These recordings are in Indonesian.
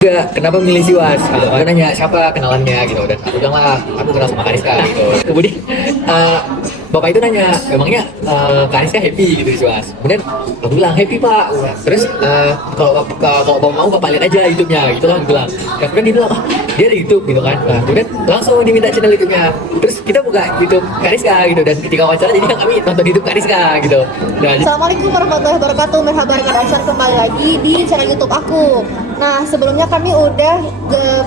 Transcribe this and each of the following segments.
juga kenapa milih Siwas? Aku nanya siapa kenalannya gitu, dan aku bilang lah aku kenal sama Kariska gitu. Kemudian bapak itu nanya emangnya Kariska happy gitu di Siwas. Kemudian aku bilang happy pak. Terus kalau mau bapak lihat aja YouTube-nya gitu lah, aku bilang. Ya kemudian dia bilang dia ada YouTube gitu kan. Nah, kemudian langsung diminta channel YouTube-nya. Terus kita buka YouTube Kariska gitu, dan ketika wawancara jadi kami nonton YouTube Kariska gitu. Nah, Assalamualaikum warahmatullahi wabarakatuh. Merhaba rekan kembali lagi di channel YouTube aku. Nah, sebelumnya kami udah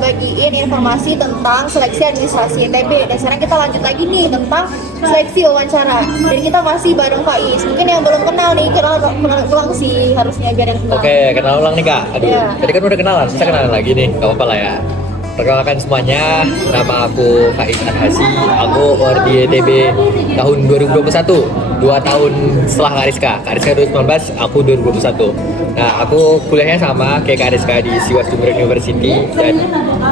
bagiin informasi tentang seleksi administrasi ITB, dan sekarang kita lanjut lagi nih tentang seleksi wawancara. Dan kita masih bareng Faiz. Mungkin yang belum kenal nih, kenalan ulang sih harusnya biar yang kenal. Oke, kenal ulang nih kak. Aduh, Iya. tadi kan udah kenalan, saya kenalan lagi nih, gak apa-apa lah ya. Perkenalkan semuanya, nama aku Faiz Anhasi. Aku di ITB tahun 2021, 2 tahun setelah Kariska 2019, aku 2021. Nah, aku kuliahnya sama kayak Kariska di Siwas Jember University, dan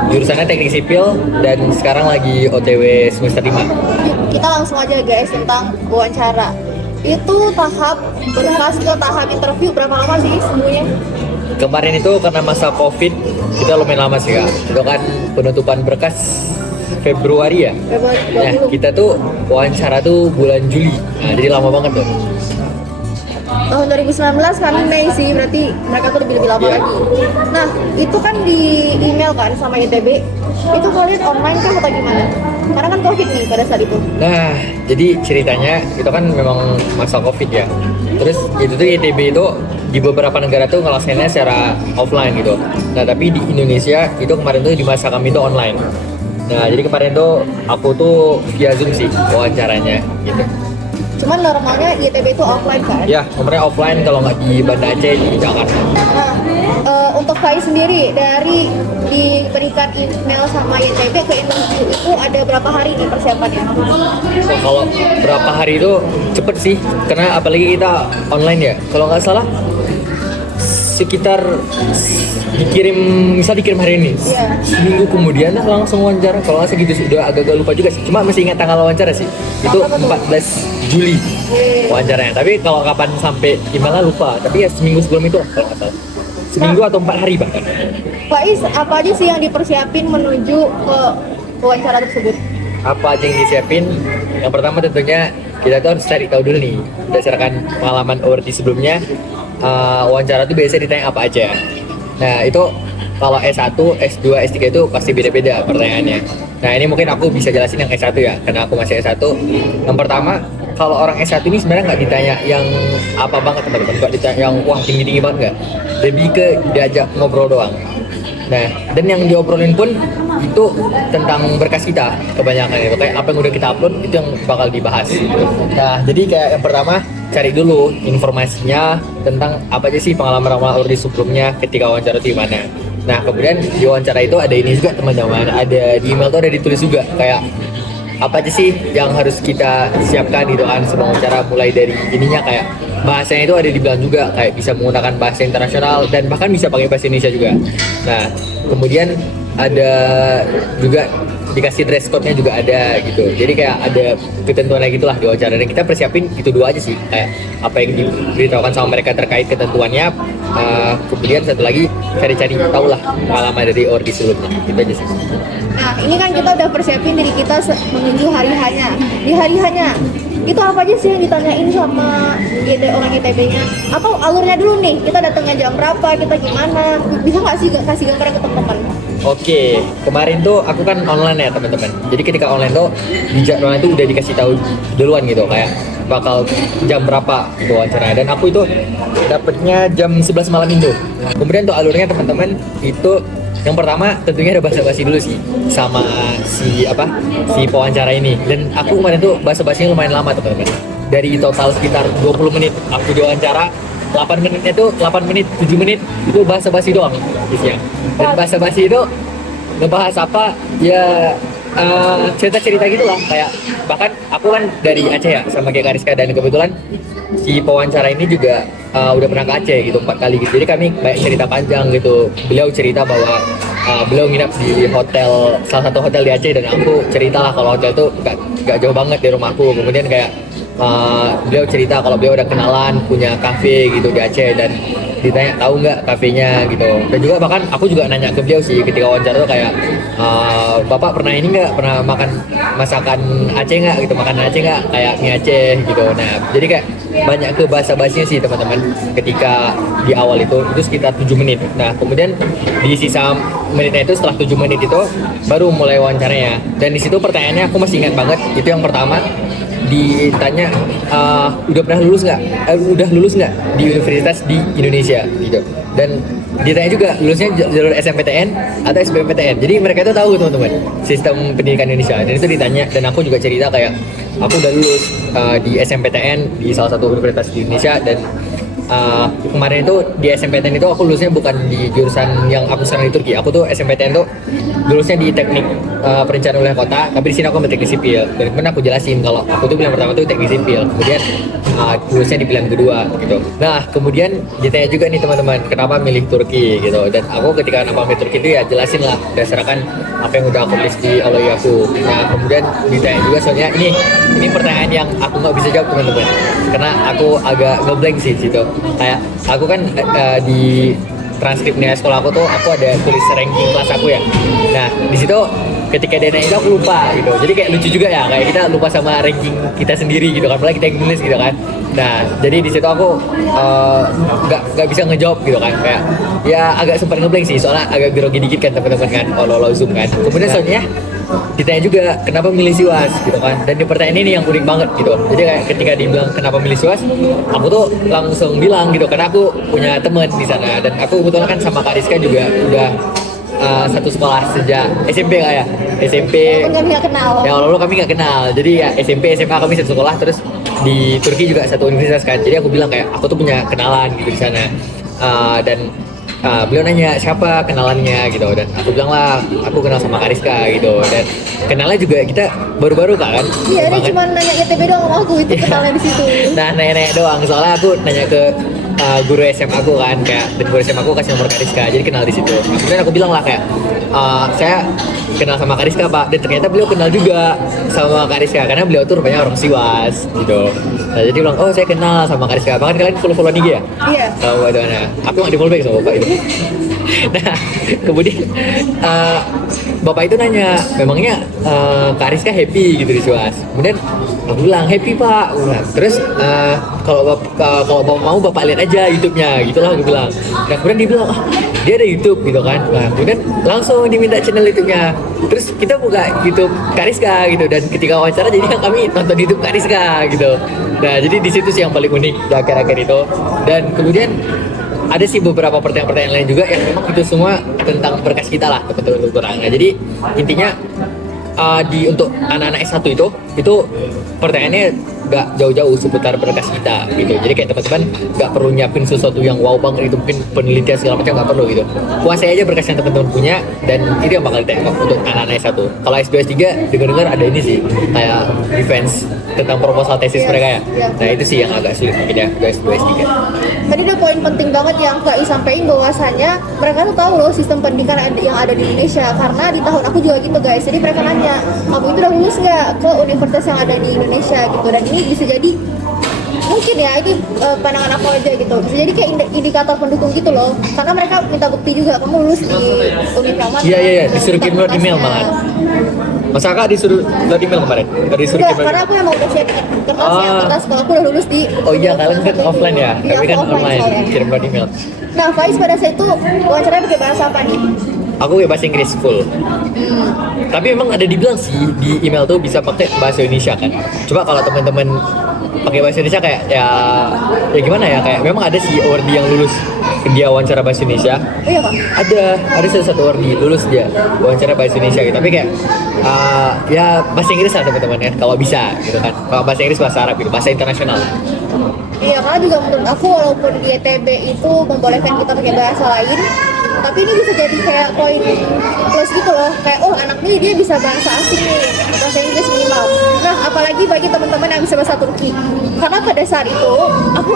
jurusannya teknik sipil, dan sekarang lagi OTW semester 5. Yuk, kita langsung aja guys tentang wawancara. Itu tahap berkas ke tahap interview berapa lama sih semuanya? Kemarin itu karena masa COVID, kita lumayan lama sih kak. Itu kan penutupan berkas Februari ya. Februari Nah, 20. kita tuh wawancara tuh bulan Juli. Nah, jadi lama banget tuh. Tahun 2019 kami Mei sih, berarti mereka tuh lebih lama Iya. lagi. Nah, itu kan di email kan sama ITB. Itu kalian online kah atau gimana? Karena kan COVID nih pada saat itu. Nah, jadi ceritanya itu kan memang masa COVID ya. Terus itu tuh ITB itu di beberapa negara tuh ngelaksanainnya secara offline gitu. Nah, tapi di Indonesia itu kemarin tuh di masa kami tuh online. Nah, jadi kemarin tuh aku tuh via Zoom sih wawancaranya gitu. Cuman normalnya ITB itu offline kan? Ya, kemarin offline kalau nggak di Banda Aceh di Jakarta. Nah, untuk Faiz sendiri dari diberikan email sama ITB ke interview itu ada berapa hari nih persiapannya? So, kalau berapa hari itu cepet sih, karena apalagi kita online ya. Kalau nggak salah sekitar dikirim hari ini, Iya. seminggu kemudian langsung wawancara. Kalau nggak salah gitu sih, udah agak lupa juga sih. Cuma masih ingat tanggal wawancara sih. Itu Apa tuh? 14 Juli wawancaranya. Tapi kalau kapan sampai emailnya lupa. Tapi ya seminggu sebelum itu kalau nggak salah. Seminggu atau 4 hari bahkan. Faiz, apa aja sih yang dipersiapin menuju ke wawancara tersebut? Apa aja yang disiapin? Yang pertama tentunya kita tuh harus cari tahu dulu nih, berdasarkan pengalaman ORT sebelumnya, wawancara tuh biasanya ditanya apa aja. Nah, itu kalau S1, S2, S3 itu pasti beda-beda pertanyaannya. Nah, ini mungkin aku bisa jelasin yang S1 ya, karena aku masih S1. Yang pertama, kalau orang S1 ini sebenarnya nggak ditanya yang apa banget teman-teman, nggak ditanya yang wah tinggi-tinggi banget nggak. Lebih ke diajak ngobrol doang. Nah, dan yang diobrolin pun itu tentang berkas kita kebanyakan itu, kayak apa yang udah kita upload itu yang bakal dibahas gitu. Nah, jadi kayak yang pertama cari dulu informasinya tentang apa aja sih pengalaman di sebelumnya ketika wawancara itu gimana. Nah, kemudian di wawancara itu ada ini juga teman-teman, ada di email tuh ada ditulis juga kayak apa aja sih yang harus kita siapkan gitu kan sebelum wawancara, mulai dari ininya kayak bahasanya itu ada dibilang juga kayak bisa menggunakan bahasa internasional dan bahkan bisa pakai bahasa Indonesia juga. Nah, kemudian ada juga dikasih dress code-nya juga ada gitu. Jadi kayak ada ketentuannya gitulah di wawancara, dan kita persiapin itu dua aja sih, kayak apa yang diberitahukan sama mereka terkait ketentuannya. Kemudian satu lagi cari-cari tahu lah pengalaman dari ordi sebelumnya, gitu aja sih. Nah, ini kan kita udah persiapin diri kita menuju hari hanya. Di hari hanya itu apa aja sih yang ditanyain sama orang ITB-nya? Atau alurnya dulu nih, kita datangnya jam berapa, kita gimana? Bisa nggak sih kasih gambaran ke teman-teman? Oke, kemarin tuh aku kan online ya teman-teman. Jadi ketika online tuh di jadwalnya itu udah dikasih tahu duluan gitu, kayak bakal jam berapa gitu wawancaranya. Dan aku itu dapetnya jam 11 malam itu. Kemudian tuh alurnya teman-teman itu yang pertama tentunya ada basa-basi dulu sih sama si pewawancara ini. Dan aku kemarin tuh basa-basinya lumayan lama teman-teman. Dari total sekitar 20 menit aku diwawancara, 8 menitnya tuh 8 menit, 7 menit itu basa-basi doang isinya. Dan basa-basi itu ngebahas apa ya, cerita-cerita gitulah, kayak bahkan aku kan dari Aceh ya sama kayak Kariska, dan kebetulan si pewawancara ini juga udah pernah ke Aceh gitu 4 kali gitu. Jadi kami banyak cerita panjang gitu. Beliau cerita bahwa beliau nginap di hotel, salah satu hotel di Aceh, dan aku ceritalah kalau hotel tuh gak jauh banget dari rumahku. Kemudian kayak beliau cerita kalau beliau udah kenalan punya kafe gitu di Aceh, dan ditanya tahu nggak kafenya gitu. Dan juga bahkan aku juga nanya ke beliau sih ketika wawancara tuh kayak bapak pernah ini nggak, pernah makan masakan Aceh nggak gitu, makanan Aceh nggak, kayak mie Aceh gitu. Nah jadi kayak banyak ke bahasa-bahasanya sih teman-teman ketika di awal itu sekitar 7 menit. Nah kemudian di sisa menitnya itu setelah 7 menit itu baru mulai wawancaranya. Dan di situ pertanyaannya aku masih ingat banget, itu yang pertama ditanya udah pernah lulus nggak, udah lulus nggak di universitas di Indonesia gitu. Dan ditanya juga lulusnya jalur SMPTN atau SBMPTN. Jadi mereka itu tahu teman-teman sistem pendidikan Indonesia, dan itu ditanya. Dan aku juga cerita kayak aku udah lulus di SMPTN di salah satu universitas di Indonesia. Dan kemarin itu di SMPTN itu aku lulusnya bukan di jurusan yang aku sekarang di Turki. Aku tuh SMPTN tuh lulusnya di teknik perencanaan wilayah kota, tapi di sini aku ambil teknik sipil. Dan kemudian aku jelasin kalau aku tuh pilihan pertama tuh teknik sipil, kemudian lulusnya di pilihan kedua gitu. Nah kemudian ditanya juga nih teman-teman kenapa milih Turki gitu. Dan aku ketika kenapa milih Turki itu ya jelasin lah berdasarkan apa yang udah aku tulis di awal aku. Nah kemudian ditanya juga soalnya ini pertanyaan yang aku nggak bisa jawab teman-teman, karena aku agak ngeblank sih di situ. Kayak aku kan di transkrip nilai sekolah aku tuh aku ada tulis ranking kelas aku ya. Nah di situ ketika dia nanya itu aku lupa gitu. Jadi kayak lucu juga ya, kayak kita lupa sama ranking kita sendiri gitu kan, padahal kita yang nulis gitu kan. Nah jadi di situ aku nggak bisa ngejawab gitu kan, kayak ya agak sempat ngeblank sih, soalnya agak grogi dikit kan teman-teman kan, kalau zoom kan. Kemudian soalnya ditanya juga kenapa milih SIWAS gitu kan. Dan di pertanyaan ini yang unik banget gitu. Jadi kayak ketika dibilang kenapa milih SIWAS, aku tuh langsung bilang gitu karena aku punya temen di sana, dan aku kebetulan kan sama Kak Rizka juga udah satu sekolah sejak SMP lah ya. SMP. Walaupun kami nggak kenal. Ya lalu kami nggak kenal. Jadi ya SMP SMA kami satu sekolah, terus di Turki juga satu universitas kan. Jadi aku bilang kayak aku tuh punya kenalan gitu di sana. Dan beliau nanya siapa kenalannya gitu, dan aku bilang lah aku kenal sama Kariska gitu. Dan kenalnya juga kita baru-baru kan. Iya, dia cuma nanya ITB doang sama aku, itu kenalnya di situ. Nah nanya-nanya doang, soalnya aku nanya ke guru SMA aku kan, kayak dan guru SMA aku kasih nomor Kariska, jadi kenal di situ. Nah, kemudian aku bilang lah kayak saya kenal sama Kariska Pak, dan ternyata beliau kenal juga sama Kariska karena beliau tuh rupanya orang SIWAS gitu. Nah jadi bilang oh saya kenal sama Kariska, bahkan kalian follow IG ya? Iya. Tahu itu mana? Aku nggak di follow back sama bapak itu. Nah kemudian bapak itu nanya memangnya Kariska happy gitu di SIWAS. Kemudian aku bilang happy Pak. Terus kalau bapak mau bapak lihat aja YouTube-nya gitulah aku bilang. Nah kemudian dia bilang dia ada YouTube gitu kan. Nah kemudian langsung diminta channel YouTube-nya. Terus kita buka YouTube Kariska gitu, dan ketika wawancara jadi kami nonton YouTube Kariska gitu. Nah jadi di situ sih yang paling unik akhir-akhir itu. Dan kemudian ada sih beberapa pertanyaan-pertanyaan lain juga yang memang itu semua tentang berkas kita lah teman-teman. Nah jadi intinya untuk anak-anak S1 itu pertanyaannya nggak jauh-jauh seputar berkas kita gitu. Jadi kayak teman-teman nggak perlu nyiapin sesuatu yang wow banget, itu mungkin penelitian segala macam nggak perlu gitu. Kuasai aja berkas yang teman-teman punya, dan itu yang bakal ditanya untuk anak-anak S1. Kalau S2 S3 dengar-dengar ada ini sih kayak defense tentang proposal tesis mereka ya. Nah itu sih yang agak sulit mungkin ya S2 S3. Tadi ada poin penting banget yang Kak I sampaikan, bahwasanya mereka tuh tahu loh sistem pendidikan yang ada di Indonesia, karena di tahun aku juga gitu guys. Jadi mereka nanya kamu itu udah lulus nggak ke universitas yang ada di Indonesia gitu. Dan ini bisa jadi mungkin ya ini pandangan aku aja gitu, bisa jadi kayak indikator pendukung gitu loh, karena mereka minta bukti juga kamu lulus di Universitas. Iya disuruh kirim email malah. Masa Kak disuruh download email kemarin? Disuruh Enggak, karena aku yang mau siapin kertas kalau aku udah lulus di. Oh iya, kalian kan offline ya? Iya, Kami kan aku offline online, soalnya. kirim email. Nah, Faiz pada saat itu wawancaranya pakai bahasa apa nih? Aku pakai bahasa Inggris full. Tapi memang ada dibilang sih di email tuh bisa pakai bahasa Indonesia kan. Coba kalau teman-teman pakai bahasa Indonesia kayak ya gimana ya, kayak memang ada sih awardee yang lulus dia wawancara bahasa Indonesia. Oh iya Kak? Ada satu awardee lulus dia wawancara bahasa Indonesia gitu. Tapi kayak ya bahasa Inggris lah teman-teman ya kalau bisa gitu kan. Kalau bahasa Inggris bahasa Arab gitu, bahasa internasional. Iya, karena juga menurut aku walaupun di ITB itu membolehkan kita pakai bahasa lain, tapi ini bisa jadi kayak poin plus gitu loh, kayak oh anak nih dia bisa bahasa asing nih, bahasa Inggris minimal. Nah apalagi bagi teman-teman yang bisa bahasa Turki. Karena pada saat itu aku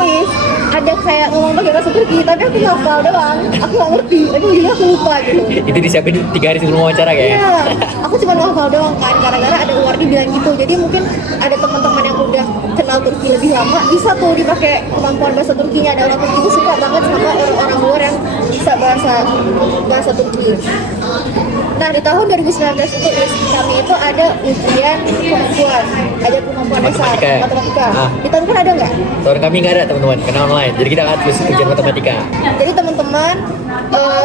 ada kayak ngomong pakai bahasa Turki, tapi aku ngafal doang. Aku nggak ngerti. Aduh, jadi aku lupa gitu. Itu disiapin 3 hari sebelum wawancara kayaknya. Iya, aku cuma ngafal doang kan, gara-gara ada Wardi bilang gitu. Jadi mungkin ada teman-teman yang udah kenal Turki lebih lama, bisa tuh dipakai kemampuan bahasa Turkinya. Ada orang Turki itu suka banget sama orang luar yang bisa bahasa Turki. Nah, di tahun 2019 itu kami itu ada ujian kemampuan, ada kemampuan dasar Matematika ya? matematika. Ah. Di tahun kan ada nggak? Tahun kami nggak ada teman-teman, karena online. Jadi kita akan terus ujian matematika. Jadi teman-teman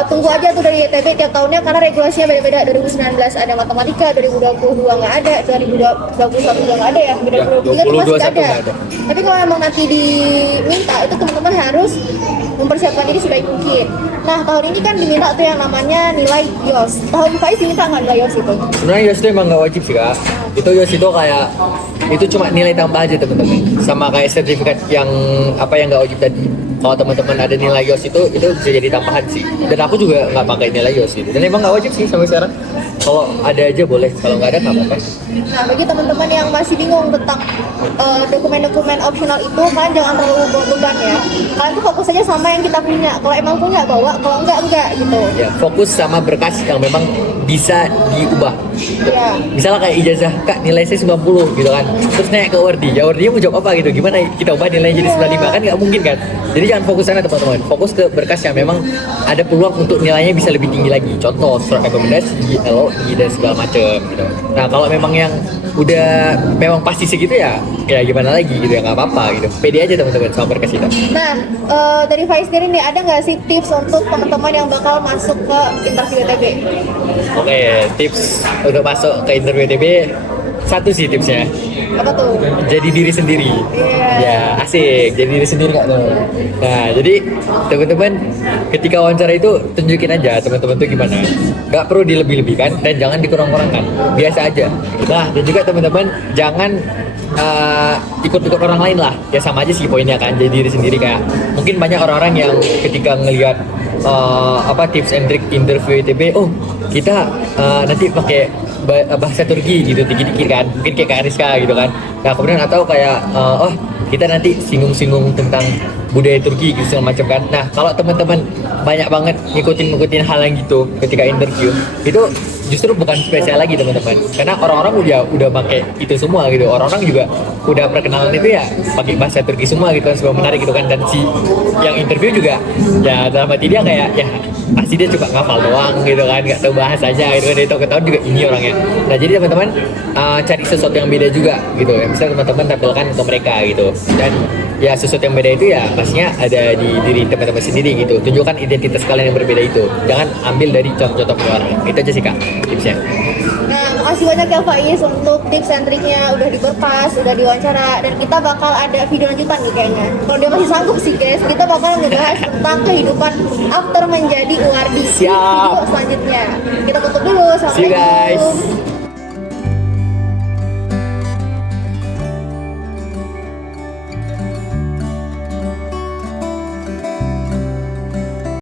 tunggu aja tuh dari YTB tiap tahunnya karena regulasinya beda-beda. 2019 ada matematika, 2022 nggak ada, 2021 juga nggak ada ya. 2023 itu masih 2021 nggak nggak ada. ada. Tapi kalau emang nanti diminta itu teman-teman harus mempersiapkan diri sebaik mungkin. Nah, tahun ini kan diminta tuh yang namanya nilai YOS. Tahun Faiz diminta nggak nilai YOS itu? Sebenarnya YOS itu emang nggak wajib sih kak. Itu YOS itu kayak itu cuma nilai tambah aja teman-teman. Sama kayak sertifikat yang nggak wajib tadi. Kalau teman-teman ada nilai YOS itu bisa jadi tambahan sih. Dan aku juga nggak pakai nilai YOS gitu. Dan emang nggak wajib sih sampai sekarang. Kalau ada aja boleh, kalau nggak ada nggak apa-apa. Nah, bagi teman-teman yang masih bingung tentang dokumen-dokumen opsional itu, kalian jangan terlalu beban ya. Kalian tuh fokus aja sama yang kita punya. Kalau emang punya bawa, kalau enggak gitu. Ya, fokus sama berkas yang memang bisa diubah. Iya. Misalnya kayak ijazah, kak nilai saya 90 gitu kan. Terus naik ke Wardi, ya Wardi mau jawab apa gitu. Gimana kita ubah nilainya jadi 95 kan nggak mungkin kan. Jadi jangan fokus sana teman-teman. Fokus ke berkas yang memang ada peluang untuk nilainya bisa lebih tinggi lagi. Contoh surat rekomendasi, LOI dan segala macam gitu. Nah kalau memang yang udah memang pasti segitu ya gimana lagi gitu ya nggak apa-apa gitu. Pede aja teman-teman sama berkas itu. Nah, dari Faiz sendiri nih, ada nggak sih tips untuk teman-teman yang bakal masuk ke interview ITB? Oke, tips untuk masuk ke interview TB satu sih tipsnya. Apa tuh? Jadi diri sendiri. Iya. Ya, asik. Jadi diri sendiri nggak tuh. Nah, jadi teman-teman ketika wawancara itu tunjukin aja teman-teman tuh gimana. Nggak perlu dilebih-lebihkan dan jangan dikurang-kurangkan. Biasa aja. Nah, dan juga teman-teman jangan ikut-ikut orang lain lah. Ya sama aja sih poinnya kan. Jadi diri sendiri kayak mungkin banyak orang-orang yang ketika ngelihat tips and trick interview ITB, oh kita nanti pakai bahasa Turki gitu dikit-dikit kan, mungkin kayak Kak Ariska gitu kan. Nah kemudian atau kayak kita nanti singgung-singgung tentang budaya Turki gitu segala macam kan. Nah kalau teman-teman banyak banget ngikutin hal yang gitu ketika interview, itu justru bukan spesial lagi teman-teman, karena orang-orang udah pakai itu semua gitu. Orang-orang juga udah perkenalan itu ya pakai bahasa Turki semua gitu kan, semua menarik gitu kan. Dan si yang interview juga ya dalam hati dia kayak ya pasti dia cuma ngafal doang gitu kan, nggak tahu bahasanya gitu kan. Dari tahun ke tahun juga ini orangnya. Nah jadi teman-teman cari sesuatu yang beda juga gitu ya. Misalnya teman-teman tampilkan untuk mereka gitu, dan ya sesuatu yang beda itu ya pastinya ada di diri teman-teman sendiri gitu. Tunjukkan identitas kalian yang berbeda itu, jangan ambil dari contoh-contoh orang. Itu aja sih kak tipsnya. Nah, makasih banyak ya Faiz untuk tips and triknya, udah diberpas, udah diwawancara, dan kita bakal ada video lanjutan nih kayaknya. Kalau dia masih sanggup sih guys, kita bakal ngebahas tentang kehidupan after menjadi Wardi di Siap. video selanjutnya. Kita tutup dulu, See you guys. assalamualaikum.